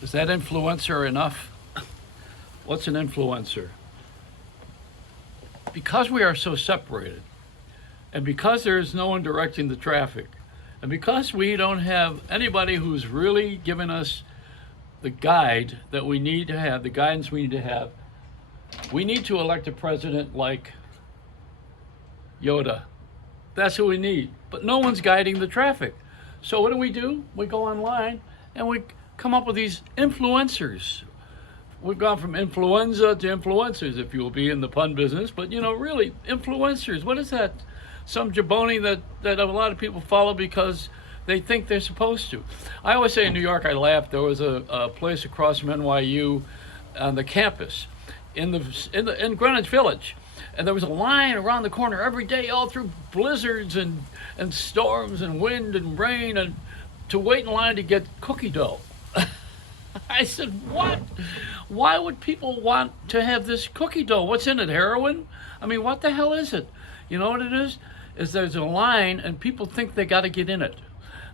Is that influencer enough? What's an influencer? Because we are so separated, and because there is no one directing the traffic, and because we don't have anybody who's really giving us the guide that we need to have, the guidance we need to have, we need to elect a president like Yoda. That's who we need. But no one's guiding the traffic. So what do? We go online and we come up with these influencers. We've gone from influenza to influencers, if you will be in the pun business. But really, influencers. What is that? Some jaboni that a lot of people follow because they think they're supposed to. I always say in New York, I laugh. There was a place across from NYU on the campus in Greenwich Village, and there was a line around the corner every day, all through blizzards and storms and wind and rain, and to wait in line to get cookie dough. I said, what? Why would people want to have this cookie dough? What's in it? Heroin? I mean, what the hell is it? You know what it is? Is there's a line and people think they got to get in it.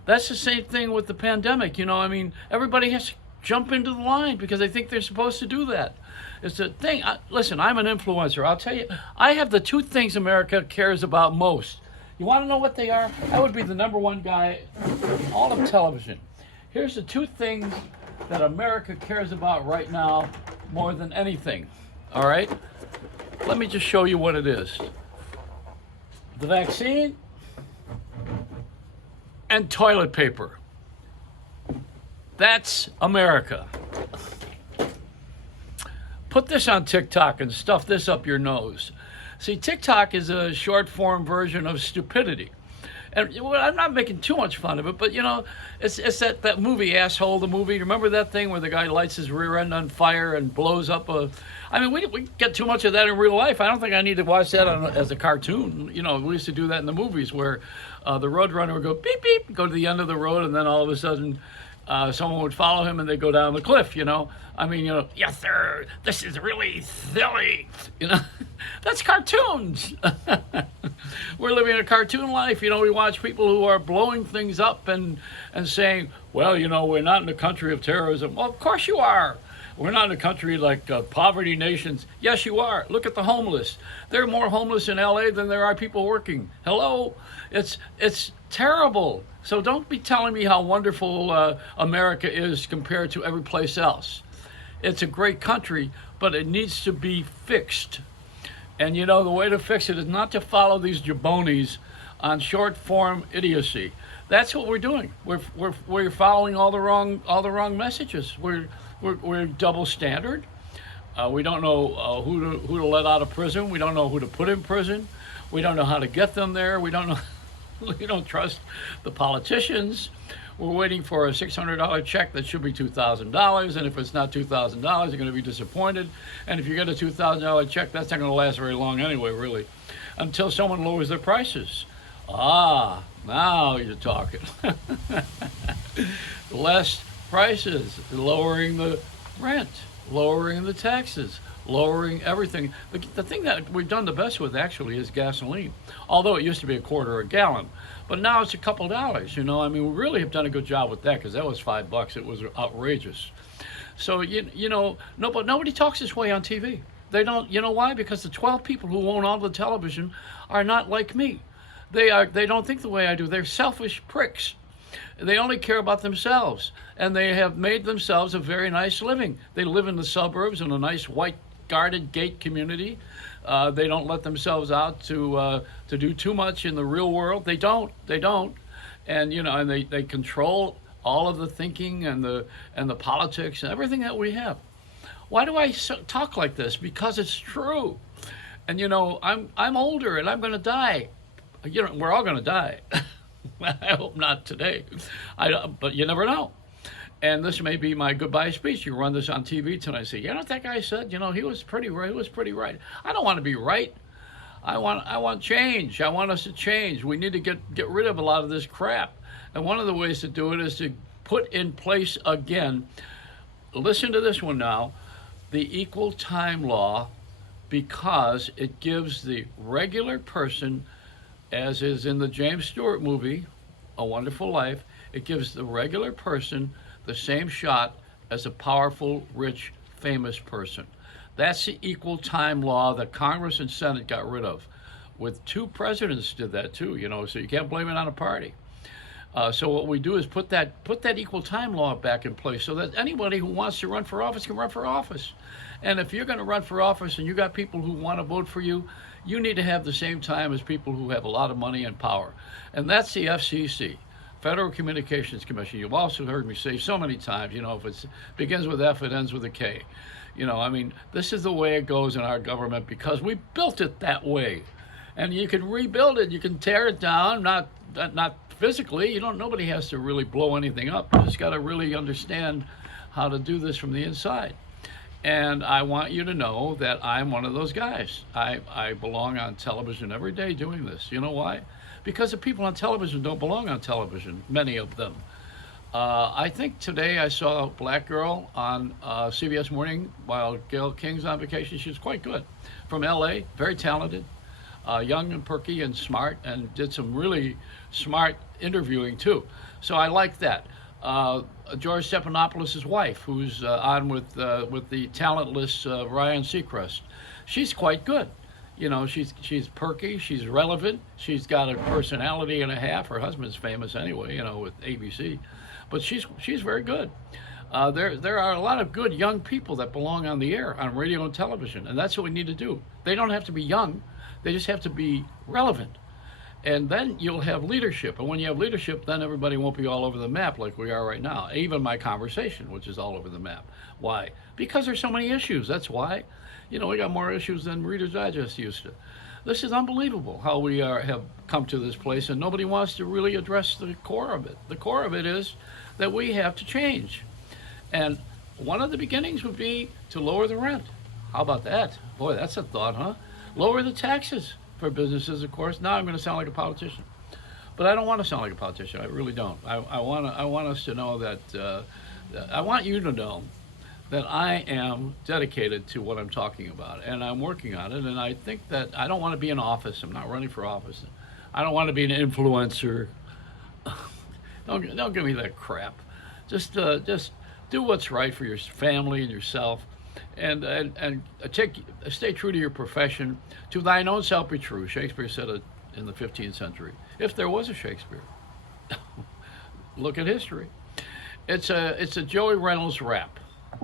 That's the same thing with the pandemic. I mean, everybody has to jump into the line because they think they're supposed to do that. It's a thing. Listen, I'm an influencer. I'll tell you, I have the two things America cares about most. You want to know what they are? I would be the number one guy in all of television. Here's the two things that America cares about right now more than anything. All right? Let me just show you what it is. The vaccine and toilet paper. That's America. Put this on TikTok and stuff this up your nose. See, TikTok is a short form version of stupidity. And I'm not making too much fun of it, but it's that movie, Asshole, the movie. Remember that thing where the guy lights his rear end on fire and blows up a... I mean, we get too much of that in real life. I don't think I need to watch that as a cartoon. We used to do that in the movies where the roadrunner would go beep, beep, go to the end of the road, and then all of a sudden someone would follow him and they'd go down the cliff, I mean, yes, sir, this is really silly. That's cartoons. We're living a cartoon life. We watch people who are blowing things up and saying, well, we're not in a country of terrorism. Well, of course you are. We're not in a country like poverty nations. Yes, you are. Look at the homeless. There are more homeless in LA than there are people working. Hello? It's terrible. So don't be telling me how wonderful America is compared to every place else. It's a great country, but it needs to be fixed. And the way to fix it is not to follow these jabonis on short form idiocy. That's what we're doing. We're following all the wrong messages. We're double standard. We don't know who to let out of prison. We don't know who to put in prison. We don't know how to get them there. We don't know. We don't trust the politicians. We're waiting for a $600 check that should be $2,000, and if it's not $2,000, you're going to be disappointed. And if you get a $2,000 check, that's not going to last very long anyway, really, until someone lowers their prices. Ah, now you're talking. Less prices, lowering the rent, lowering the taxes, lowering everything. The thing that we've done the best with actually is gasoline, although it used to be a quarter a gallon, but now it's a couple dollars. I mean, we really have done a good job with that because that was $5. It was outrageous. So but nobody talks this way on TV. They don't. You know why? Because the 12 people who own all the television are not like me. They don't think the way I do. They're selfish pricks. They only care about themselves, and they have made themselves a very nice living. They live in the suburbs in a nice white guarded gate community. They don't let themselves out to do too much in the real world. They don't, and and they control all of the thinking and the politics and everything that we have. Why do I talk like this? Because it's true, and I'm older and I'm going to die. We're all going to die. I hope not today, but you never know. And this may be my goodbye speech. You run this on TV tonight. Say, what that guy said? He was pretty right. He was pretty right. I don't want to be right. I want change. I want us to change. We need to get rid of a lot of this crap. And one of the ways to do it is to put in place again. Listen to this one now. The equal time law, because it gives the regular person, as is in the James Stewart movie, A Wonderful Life, it gives the regular person the same shot as a powerful, rich, famous person. That's the equal time law that Congress and Senate got rid of. With two presidents did that too, so you can't blame it on a party. So what we do is put that equal time law back in place so that anybody who wants to run for office can run for office. And if you're going to run for office and you got people who want to vote for you, you need to have the same time as people who have a lot of money and power. And that's the FCC, Federal Communications Commission. You've also heard me say so many times, if it begins with F, it ends with a K. This is the way it goes in our government because we built it that way. And you can rebuild it. You can tear it down, not physically. Nobody has to really blow anything up. You just got to really understand how to do this from the inside. And I want you to know that I'm one of those guys. I belong on television every day doing this. You know why? Because the people on television don't belong on television, many of them. I think today I saw a black girl on CBS Morning while Gail King's on vacation. She was quite good. From LA, very talented, young and perky and smart, and did some really smart interviewing too. So I like that. George Stephanopoulos' wife, who's on with the talentless Ryan Seacrest, she's quite good. She's perky, she's relevant, she's got a personality and a half. Her husband's famous anyway, with ABC, but she's very good. There are a lot of good young people that belong on the air, on radio and television, and that's what we need to do. They don't have to be young, they just have to be relevant. And then you'll have leadership. And when you have leadership, then everybody won't be all over the map like we are right now. Even my conversation, which is all over the map. Why? Because there's so many issues. That's why. We got more issues than Reader's Digest used to. This is unbelievable how we have come to this place, and nobody wants to really address the core of it. The core of it is that we have to change. And one of the beginnings would be to lower the rent. How about that? Boy, that's a thought, huh? Lower the taxes for businesses, of course. Now I'm going to sound like a politician, but I don't want to sound like a politician. I really don't. I want us to know that I want you to know that I am dedicated to what I'm talking about, and I'm working on it. And I think that I don't want to be in office. I'm not running for office. I don't want to be an influencer. Don't give me that crap. Just do what's right for your family and yourself. And stay true to your profession. To thine own self be true. Shakespeare said it in the 15th century. If there was a Shakespeare, look at history. It's a Joey Reynolds rap.